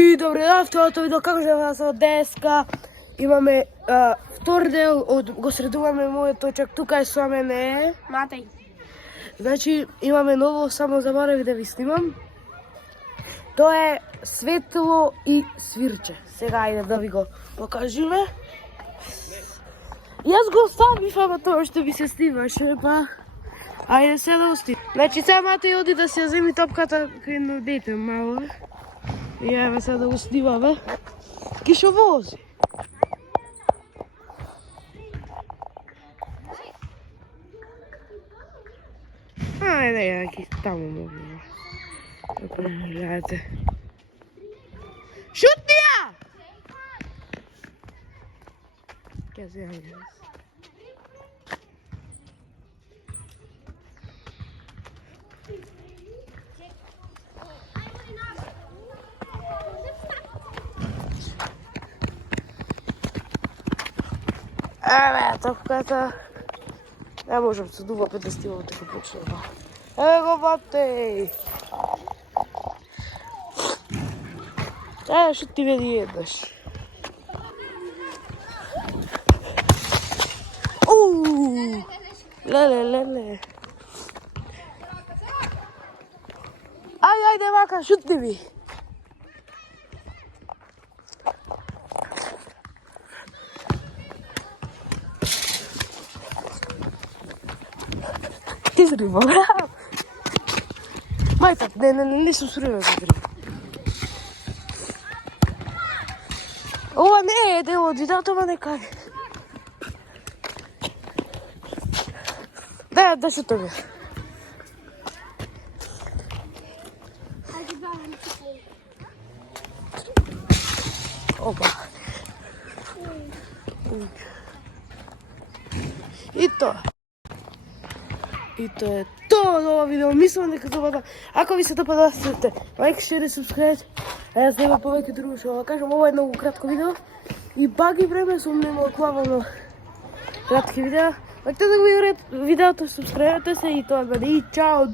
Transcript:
И добре, второто видео како се со деска. Имаме втор дел го средуваме мојот точак, тука е со мене Матеј. Значи имаме ново, само заборавив да ви снимам. Тоа е светло и свирче. Сега ајде да ви го покажиме. Јас го оставив, ама тоа што ви се снимаше, па ајде се да остим. Значи сега Матеј оди да се земи топката кај дете мало. И еве сега да го снимаме. Ки шо вози. Ајде, ја таму могу. Гледате. Шутни ја! Ке се јавим. Еве, топката. Не можам се дуба пет да стивам така почнува. Еве го Матеј! Што ти веди еднаш? Леле. Ајде, мака, шутни ми! Ти зриба, браво! Мајтак, не сум срива за зриба. Ова не е дел од видеото, ма нека е. Да шутаме. Опа. И тоа. И тоа е тоа од ова видео. Мислам дека тоа. Ако ви се допада, ставете лайк, шер и субскрајб. А јас нема повеќе друго што да кажам. Ова е многу кратко видео. И баги време сум немал клавално кратки видеа. Лайкте да го видеото, субскрајбете се и тоа е. И чао!